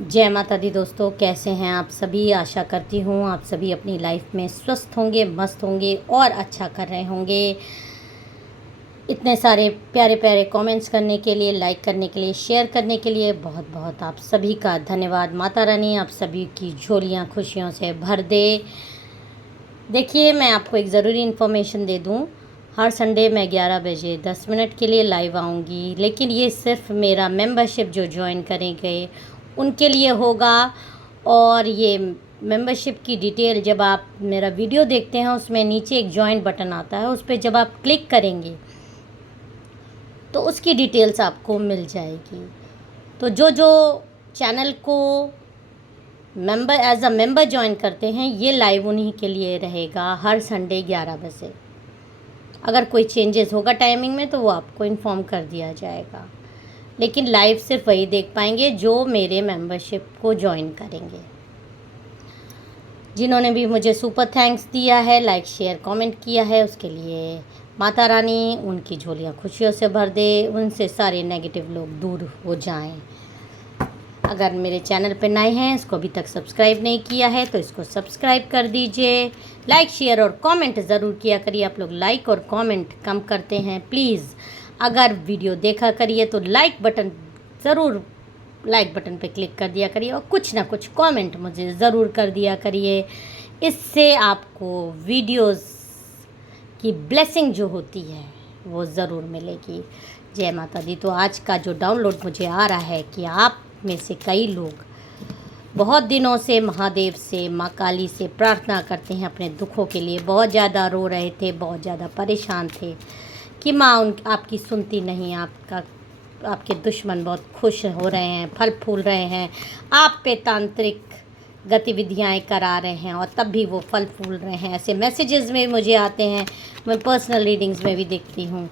जय माता दी दोस्तों, कैसे हैं आप सभी। आशा करती हूँ आप सभी अपनी लाइफ में स्वस्थ होंगे, मस्त होंगे और अच्छा कर रहे होंगे। इतने सारे प्यारे प्यारे कमेंट्स करने के लिए, लाइक करने के लिए, शेयर करने के लिए बहुत बहुत आप सभी का धन्यवाद। माता रानी आप सभी की झोलियाँ खुशियों से भर दे। देखिए, मैं आपको एक ज़रूरी इन्फॉर्मेशन दे दूँ। हर संडे मैं 11 बजे 10 मिनट के लिए लाइव आऊँगी, लेकिन ये सिर्फ मेरा मेंबरशिप जो ज्वाइन करेंगे उनके लिए होगा। और ये मेंबरशिप की डिटेल जब आप मेरा वीडियो देखते हैं, उसमें नीचे एक जॉइन बटन आता है, उस पर जब आप क्लिक करेंगे तो उसकी डिटेल्स आपको मिल जाएगी। तो जो जो चैनल को एज अ मेंबर ज्वाइन करते हैं, ये लाइव उन्हीं के लिए रहेगा हर संडे 11 बजे। अगर कोई चेंजेस होगा टाइमिंग में तो वो आपको इन्फॉर्म कर दिया जाएगा, लेकिन लाइव सिर्फ वही देख पाएंगे जो मेरे मेंबरशिप को ज्वाइन करेंगे। जिन्होंने भी मुझे सुपर थैंक्स दिया है, लाइक शेयर कमेंट किया है, उसके लिए माता रानी उनकी झोलियाँ खुशियों से भर दे, उनसे सारे नेगेटिव लोग दूर हो जाएं। अगर मेरे चैनल पर नए हैं, इसको अभी तक सब्सक्राइब नहीं किया है तो इसको सब्सक्राइब कर दीजिए। लाइक शेयर और कमेंट ज़रूर किया करिए। आप लोग लाइक और कमेंट कम करते हैं, प्लीज़। अगर वीडियो देखा करिए तो लाइक बटन पे क्लिक कर दिया करिए और कुछ ना कुछ कमेंट मुझे ज़रूर कर दिया करिए। इससे आपको वीडियोस की ब्लेसिंग जो होती है वो ज़रूर मिलेगी। जय माता दी। तो आज का जो डाउनलोड मुझे आ रहा है कि आप में से कई लोग बहुत दिनों से महादेव से, माँ काली से प्रार्थना करते हैं अपने दुखों के लिए। बहुत ज़्यादा रो रहे थे, बहुत ज़्यादा परेशान थे कि माँ आपकी सुनती नहीं, आपके दुश्मन बहुत खुश हो रहे हैं, फल फूल रहे हैं, आप पे तांत्रिक गतिविधियाँ करा रहे हैं और तब भी वो फल फूल रहे हैं। ऐसे मैसेजेस में मुझे आते हैं, मैं पर्सनल रीडिंग्स में भी देखती हूँ।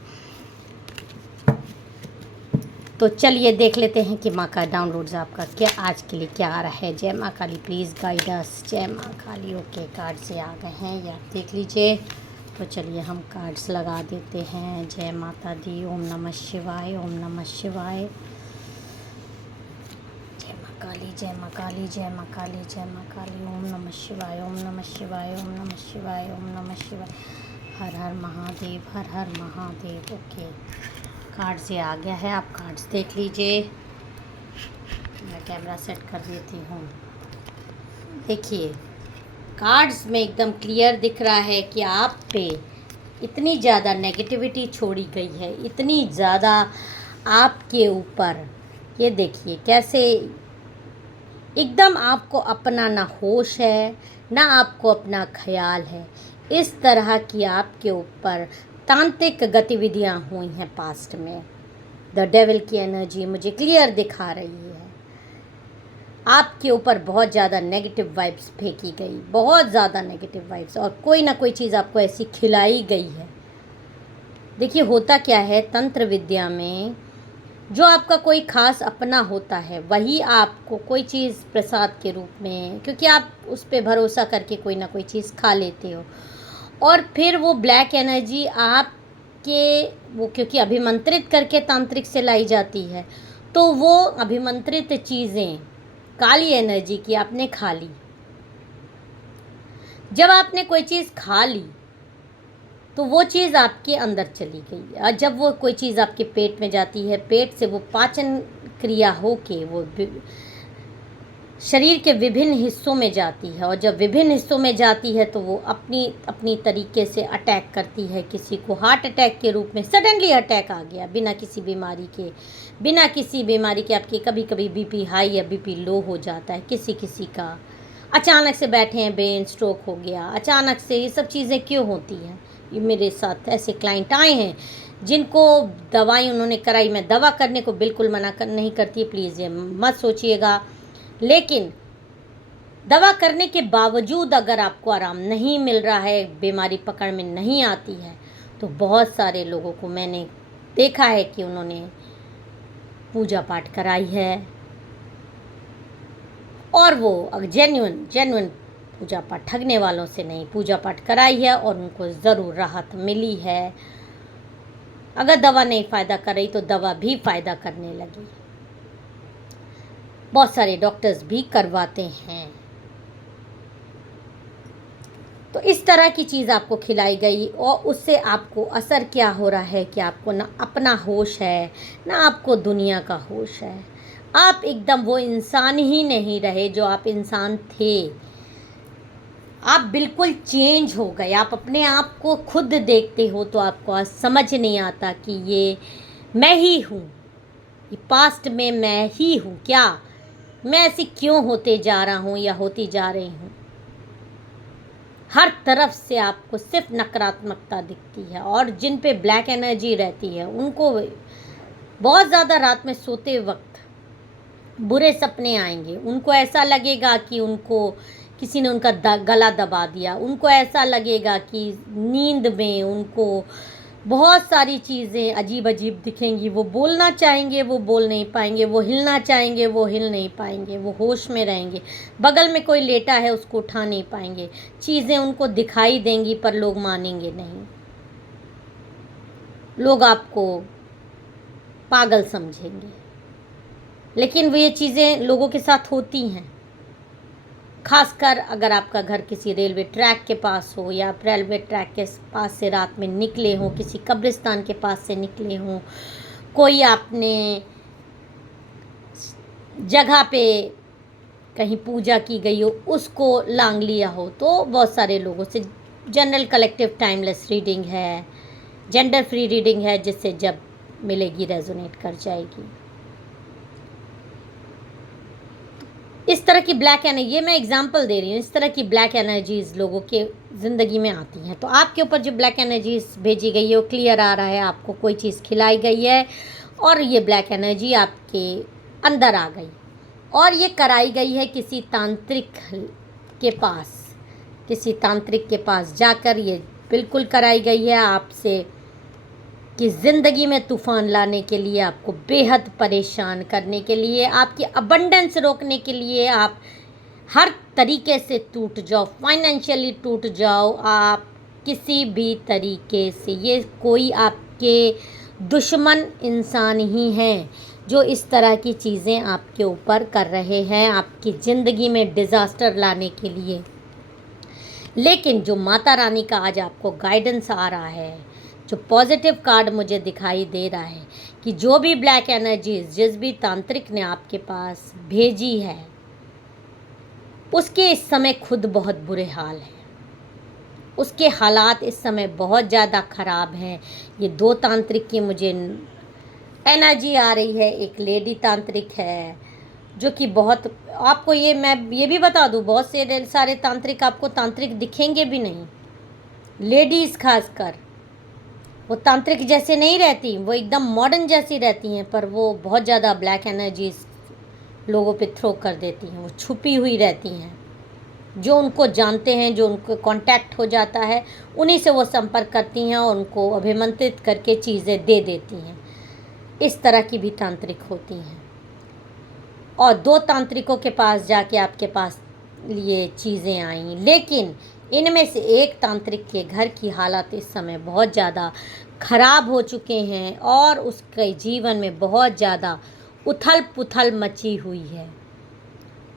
तो चलिए देख लेते हैं कि माँ का डाउनलोड्स आपका क्या आज के लिए क्या आ रहा है। जय माँ काली, प्लीज़ गाइड अस। जय माँ काली। ओके, कार्ड से आ गए हैं, ये आप देख लीजिए। तो चलिए हम कार्ड्स लगा देते हैं। जय माता दी। ओम नमः शिवाय, ओम नमः शिवाय। जय माँ काली, जय माँ काली, जय माँ काली, जय माँ काली। ओम नमः शिवाय, ओम नमः शिवाय, ओम नमः शिवाय, ओम नमः शिवाय। हर हर महादेव, हर हर महादेव। ओके, कार्ड से आ गया है, आप कार्ड्स देख लीजिए। मैं कैमरा सेट कर देती हूँ। देखिए, कार्ड्स में एकदम क्लियर दिख रहा है कि आप पे इतनी ज़्यादा नेगेटिविटी छोड़ी गई है, इतनी ज़्यादा आपके ऊपर। ये देखिए कैसे एकदम आपको अपना ना होश है, ना आपको अपना ख्याल है। इस तरह की आपके ऊपर तांत्रिक गतिविधियां हुई हैं पास्ट में। द डेविल की एनर्जी मुझे क्लियर दिखा रही है। आपके ऊपर बहुत ज़्यादा नेगेटिव वाइब्स फेंकी गई, बहुत ज़्यादा नेगेटिव वाइब्स, और कोई ना कोई चीज़ आपको ऐसी खिलाई गई है। देखिए, होता क्या है तंत्र विद्या में, जो आपका कोई खास अपना होता है वही आपको कोई चीज़ प्रसाद के रूप में, क्योंकि आप उस पर भरोसा करके कोई ना कोई चीज़ खा लेते हो, और फिर वो ब्लैक एनर्जी आपके वो, क्योंकि अभिमंत्रित करके तांत्रिक से लाई जाती है, तो वो अभिमंत्रित चीज़ें काली एनर्जी की आपने खा ली। जब आपने कोई चीज़ खा ली तो वो चीज़ आपके अंदर चली गई, और जब वो कोई चीज़ आपके पेट में जाती है, पेट से वो पाचन क्रिया होके वो शरीर के विभिन्न हिस्सों में जाती है, और जब विभिन्न हिस्सों में जाती है तो वो अपनी अपनी तरीके से अटैक करती है। किसी को हार्ट अटैक के रूप में सडनली अटैक आ गया, बिना किसी बीमारी के आपकी कभी कभी बीपी हाई या बीपी लो हो जाता है। किसी का अचानक से बैठे हैं, ब्रेन स्ट्रोक हो गया अचानक से। ये सब चीज़ें क्यों होती हैं? ये मेरे साथ ऐसे क्लाइंट आए हैं जिनको दवाई उन्होंने कराई। मैं दवा करने को बिल्कुल नहीं करती, प्लीज़ ये मत सोचिएगा, लेकिन दवा करने के बावजूद अगर आपको आराम नहीं मिल रहा है, बीमारी पकड़ में नहीं आती है, तो बहुत सारे लोगों को मैंने देखा है कि उन्होंने पूजा पाठ कराई है, और वो जेन्युइन पूजा पाठ ठगने वालों से नहीं, पूजा पाठ कराई है और उनको ज़रूर राहत मिली है। अगर दवा नहीं फ़ायदा कर रही तो दवा भी फ़ायदा करने लगी। बहुत सारे डॉक्टर्स भी करवाते हैं। तो इस तरह की चीज़ आपको खिलाई गई और उससे आपको असर क्या हो रहा है कि आपको ना अपना होश है, ना आपको दुनिया का होश है। आप एकदम वो इंसान ही नहीं रहे जो आप इंसान थे। आप बिल्कुल चेंज हो गए। आप अपने आप को खुद देखते हो तो आपको आज समझ नहीं आता कि ये मैं ही हूँ, ये पास्ट में मैं ही हूँ क्या, मैं ऐसी क्यों होते जा रहा हूँ या होती जा रही हूँ। हर तरफ से आपको सिर्फ नकारात्मकता दिखती है। और जिन पे ब्लैक एनर्जी रहती है उनको बहुत ज़्यादा रात में सोते वक्त बुरे सपने आएंगे। उनको ऐसा लगेगा कि उनको किसी ने उनका गला दबा दिया। उनको ऐसा लगेगा कि नींद में उनको बहुत सारी चीज़ें अजीब अजीब दिखेंगी। वो बोलना चाहेंगे, वो बोल नहीं पाएंगे। वो हिलना चाहेंगे, वो हिल नहीं पाएंगे। वो होश में रहेंगे। बगल में कोई लेटा है, उसको उठा नहीं पाएंगे। चीज़ें उनको दिखाई देंगी पर लोग मानेंगे नहीं। लोग आपको पागल समझेंगे। लेकिन वो ये चीज़ें लोगों के साथ होती हैं। खासकर अगर आपका घर किसी रेलवे ट्रैक के पास हो या आप रेलवे ट्रैक के पास से रात में निकले हों, किसी कब्रिस्तान के पास से निकले हों, कोई आपने जगह पे कहीं पूजा की गई हो उसको लांग लिया हो, तो बहुत सारे लोगों से जनरल कलेक्टिव टाइमलेस रीडिंग है, जेंडर फ्री रीडिंग है, जिससे जब मिलेगी रेजोनेट कर जाएगी। इस तरह की ब्लैक एनर्जी, ये मैं एग्जांपल दे रही हूँ, इस तरह की ब्लैक एनर्जीज लोगों के ज़िंदगी में आती हैं। तो आपके ऊपर जो ब्लैक एनर्जीज भेजी गई है वो क्लियर आ रहा है। आपको कोई चीज़ खिलाई गई है और ये ब्लैक एनर्जी आपके अंदर आ गई और ये कराई गई है किसी तांत्रिक के पास। किसी तांत्रिक के पास जाकर ये बिल्कुल कराई गई है आपसे कि ज़िंदगी में तूफ़ान लाने के लिए, आपको बेहद परेशान करने के लिए, आपकी अबंडेंस रोकने के लिए, आप हर तरीके से टूट जाओ, फाइनेंशियली टूट जाओ, आप किसी भी तरीके से। ये कोई आपके दुश्मन इंसान ही हैं जो इस तरह की चीज़ें आपके ऊपर कर रहे हैं आपकी ज़िंदगी में डिज़ास्टर लाने के लिए। लेकिन जो माता रानी का आज आपको गाइडेंस आ रहा है, जो पॉजिटिव कार्ड मुझे दिखाई दे रहा है कि जो भी ब्लैक एनर्जीज जिस भी तांत्रिक ने आपके पास भेजी है उसके इस समय खुद बहुत बुरे हाल हैं। उसके हालात इस समय बहुत ज़्यादा ख़राब हैं। ये दो तांत्रिक की मुझे एनर्जी आ रही है। एक लेडी तांत्रिक है जो कि बहुत, आपको ये मैं ये भी बता दूँ, बहुत से सारे तांत्रिक आपको तांत्रिक दिखेंगे भी नहीं। लेडीज़ खासकर वो तांत्रिक जैसे नहीं रहती, वो एकदम मॉडर्न जैसी रहती हैं, पर वो बहुत ज़्यादा ब्लैक एनर्जीज लोगों पे थ्रो कर देती हैं। वो छुपी हुई रहती हैं। जो उनको जानते हैं, जो उनको कांटेक्ट हो जाता है, उन्हीं से वो संपर्क करती हैं और उनको अभिमंत्रित करके चीज़ें दे देती हैं। इस तरह की भी तांत्रिक होती हैं। और दो तांत्रिकों के पास जाके आपके पास ये चीज़ें आई, लेकिन इनमें से एक तांत्रिक के घर की हालत इस समय बहुत ज़्यादा ख़राब हो चुके हैं और उसके जीवन में बहुत ज़्यादा उथल पुथल मची हुई है।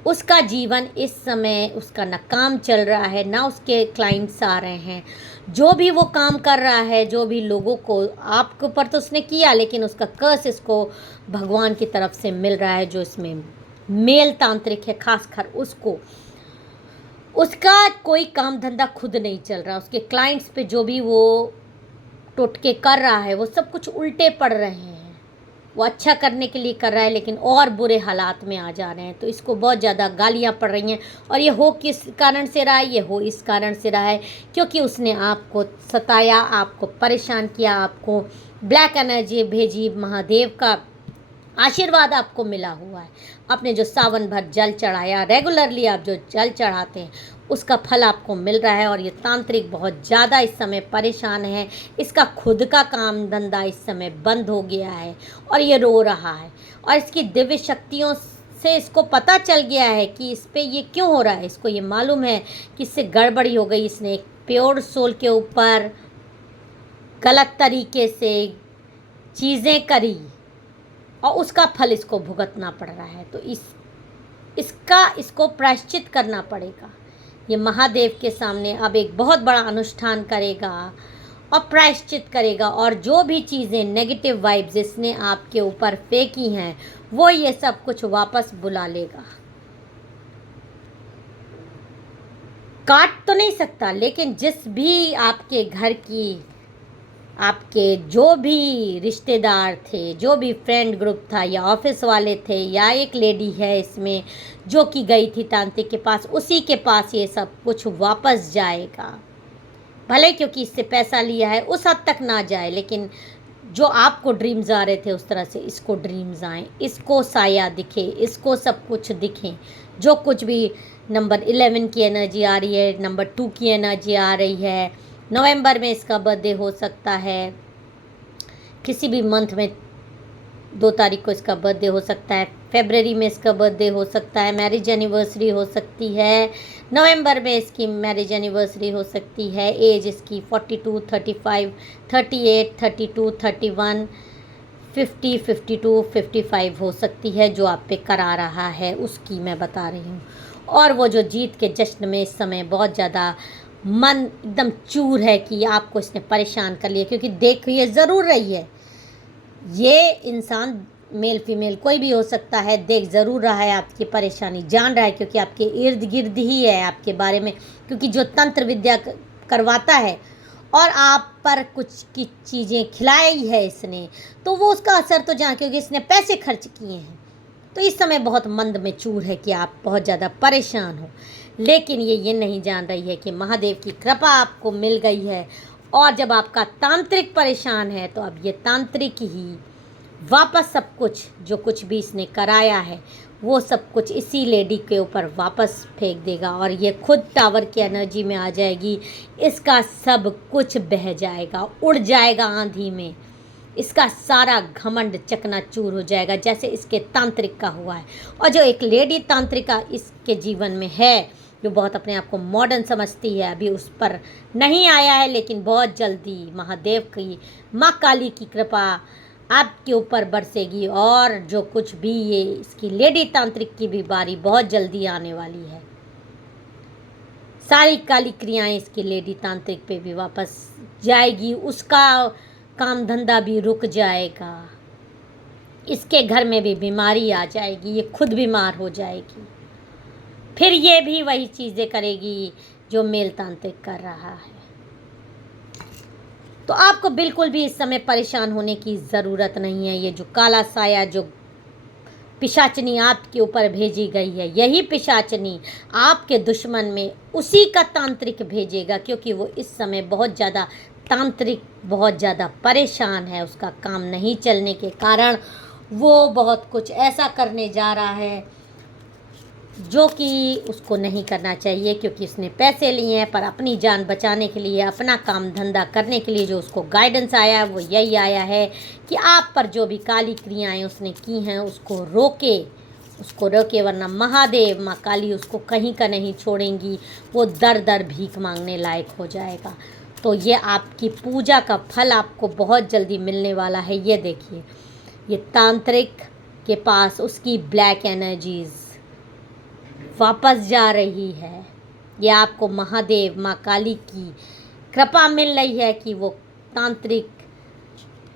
उसका जीवन इस समय, उसका ना काम चल रहा है, ना उसके क्लाइंट्स आ रहे हैं। जो भी वो काम कर रहा है, जो भी लोगों को, आपके ऊपर तो उसने किया, लेकिन उसका कर्स इसको भगवान की तरफ से मिल रहा है। जो इसमें मेल तांत्रिक है खासकर उसको, उसका कोई काम धंधा खुद नहीं चल रहा। उसके क्लाइंट्स पे जो भी वो टोटके कर रहा है वो सब कुछ उल्टे पड़ रहे हैं। वो अच्छा करने के लिए कर रहा है लेकिन और बुरे हालात में आ जा रहे हैं। तो इसको बहुत ज़्यादा गालियाँ पड़ रही हैं। और ये हो किस कारण से रहा है? ये हो इस कारण से रहा है क्योंकि उसने आपको सताया, आपको परेशान किया, आपको ब्लैक एनर्जी भेजी। महादेव का आशीर्वाद आपको मिला हुआ है। आपने जो सावन भर जल चढ़ाया, रेगुलरली आप जो जल चढ़ाते हैं, उसका फल आपको मिल रहा है। और ये तांत्रिक बहुत ज़्यादा इस समय परेशान है। इसका खुद का काम धंधा इस समय बंद हो गया है और ये रो रहा है। और इसकी दिव्य शक्तियों से इसको पता चल गया है कि इस पे ये क्यों हो रहा है। इसको ये मालूम है कि इससे गड़बड़ी हो गई। इसने एक प्योर सोल के ऊपर गलत तरीके से चीज़ें करी और उसका फल इसको भुगतना पड़ रहा है। तो इस इसको प्रायश्चित करना पड़ेगा। ये महादेव के सामने अब एक बहुत बड़ा अनुष्ठान करेगा और प्रायश्चित करेगा, और जो भी चीज़ें नेगेटिव वाइब्स इसने आपके ऊपर फेंकी हैं वो ये सब कुछ वापस बुला लेगा। काट तो नहीं सकता, लेकिन जिस भी आपके घर की, आपके जो भी रिश्तेदार थे, जो भी फ्रेंड ग्रुप था या ऑफिस वाले थे, या एक लेडी है इसमें जो कि गई थी तांत्रिक के पास, उसी के पास ये सब कुछ वापस जाएगा। भले क्योंकि इससे पैसा लिया है उस हद तक ना जाए, लेकिन जो आपको ड्रीम्स आ रहे थे उस तरह से इसको ड्रीम्स आए, इसको साया दिखे, इसको सब कुछ दिखे। जो कुछ भी नंबर 11 की एनर्जी आ रही है, नंबर 2 की एनर्जी आ रही है, नवंबर में इसका बर्थडे हो सकता है, किसी भी मंथ में 2 तारीख को इसका बर्थडे हो सकता है, फरवरी में इसका बर्थडे हो सकता है, मैरिज एनिवर्सरी हो सकती है, नवंबर में इसकी मैरिज एनिवर्सरी हो सकती है, एज इसकी 42, 35, 38, 32, 31, 50, 52, 55 हो सकती है, जो आप पे करा रहा है उसकी मैं बता रही हूँ। और वो जो जीत के जश्न में इस समय बहुत ज़्यादा मन एकदम चूर है कि आपको इसने परेशान कर लिया, क्योंकि देख ये ज़रूर रही है, ये इंसान मेल फीमेल कोई भी हो सकता है, देख ज़रूर रहा है आपकी परेशानी, जान रहा है, क्योंकि आपके इर्द गिर्द ही है आपके बारे में, क्योंकि जो तंत्र विद्या करवाता है और आप पर कुछ की चीज़ें खिलाई है इसने, तो वो उसका असर तो जहाँ, क्योंकि इसने पैसे खर्च किए हैं, तो इस समय बहुत मंद में चूर है कि आप बहुत ज़्यादा परेशान हो। लेकिन ये नहीं जान रही है कि महादेव की कृपा आपको मिल गई है, और जब आपका तांत्रिक परेशान है तो अब ये तांत्रिक ही वापस सब कुछ जो कुछ भी इसने कराया है वो सब कुछ इसी लेडी के ऊपर वापस फेंक देगा, और ये खुद टावर की एनर्जी में आ जाएगी। इसका सब कुछ बह जाएगा, उड़ जाएगा आंधी में, इसका सारा घमंड चकनाचूर हो जाएगा, जैसे इसके तांत्रिक का हुआ है। और जो एक लेडी तांत्रिका इसके जीवन में है, जो बहुत अपने आप को मॉडर्न समझती है, अभी उस पर नहीं आया है, लेकिन बहुत जल्दी महादेव की, माँ काली की कृपा आपके ऊपर बरसेगी, और जो कुछ भी ये इसकी लेडी तांत्रिक की भी बारी बहुत जल्दी आने वाली है। सारी काली क्रियाएं इसकी लेडी तांत्रिक पे भी वापस जाएगी, उसका काम धंधा भी रुक जाएगा, इसके घर में भी बीमारी आ जाएगी, ये खुद बीमार हो जाएगी, फिर ये भी वही चीज़ें करेगी जो मेल तांत्रिक कर रहा है। तो आपको बिल्कुल भी इस समय परेशान होने की ज़रूरत नहीं है। ये जो काला साया, जो पिशाचनी आपके ऊपर भेजी गई है, यही पिशाचनी आपके दुश्मन में उसी का तांत्रिक भेजेगा, क्योंकि वो इस समय बहुत ज़्यादा तांत्रिक बहुत ज़्यादा परेशान है। उसका काम नहीं चलने के कारण वो बहुत कुछ ऐसा करने जा रहा है जो कि उसको नहीं करना चाहिए, क्योंकि उसने पैसे लिए हैं, पर अपनी जान बचाने के लिए, अपना काम धंधा करने के लिए जो उसको गाइडेंस आया वो यही आया है कि आप पर जो भी काली क्रियाएं उसने की हैं उसको रोके, वरना महादेव, माँ काली उसको कहीं का नहीं छोड़ेंगी, वो दर दर भीख मांगने लायक हो जाएगा। तो ये आपकी पूजा का फल आपको बहुत जल्दी मिलने वाला है। ये देखिए, ये तांत्रिक के पास उसकी ब्लैक एनर्जीज़ वापस जा रही है। ये आपको महादेव, माँ काली की कृपा मिल रही है कि वो तांत्रिक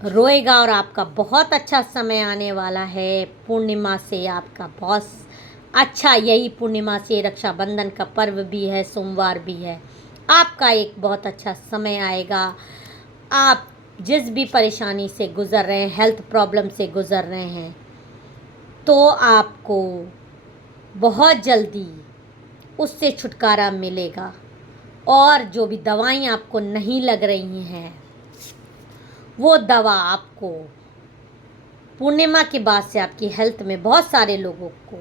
रोएगा, और आपका बहुत अच्छा समय आने वाला है। पूर्णिमा से आपका बहुत अच्छा, यही पूर्णिमा से रक्षाबंधन का पर्व भी है, सोमवार भी है, आपका एक बहुत अच्छा समय आएगा। आप जिस भी परेशानी से गुज़र रहे हैं, हेल्थ प्रॉब्लम से गुज़र रहे हैं, तो आपको बहुत जल्दी उससे छुटकारा मिलेगा। और जो भी दवाइयाँ आपको नहीं लग रही हैं, वो दवा आपको पूर्णिमा के बाद से आपकी हेल्थ में बहुत सारे लोगों को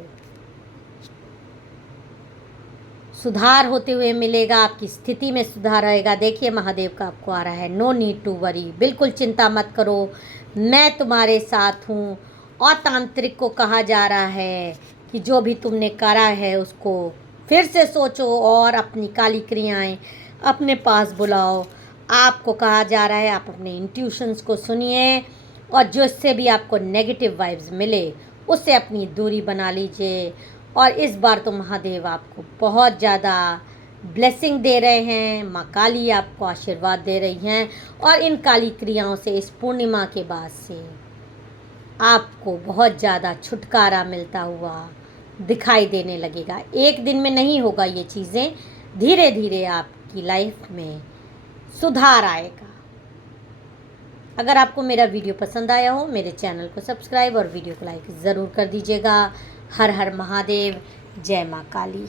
सुधार होते हुए मिलेगा, आपकी स्थिति में सुधार आएगा। देखिए, महादेव का आपको आ रहा है, नो नीड टू वरी, बिल्कुल चिंता मत करो, मैं तुम्हारे साथ हूँ। और तांत्रिक को कहा जा रहा है कि जो भी तुमने करा है उसको फिर से सोचो और अपनी काली क्रियाएं अपने पास बुलाओ। आपको कहा जा रहा है आप अपने इंट्यूशंस को सुनिए, और जिससे भी आपको नेगेटिव वाइब्स मिले उससे अपनी दूरी बना लीजिए, और इस बार तो महादेव आपको बहुत ज़्यादा ब्लेसिंग दे रहे हैं, माँ काली आपको आशीर्वाद दे रही हैं और इन काली क्रियाओं से इस पूर्णिमा के बाद से आपको बहुत ज़्यादा छुटकारा मिलता हुआ दिखाई देने लगेगा। एक दिन में नहीं होगा ये चीज़ें, धीरे धीरे आपकी लाइफ में सुधार आएगा। अगर आपको मेरा वीडियो पसंद आया हो, मेरे चैनल को सब्सक्राइब और वीडियो को लाइक ज़रूर कर दीजिएगा। हर हर महादेव, जय माँ काली।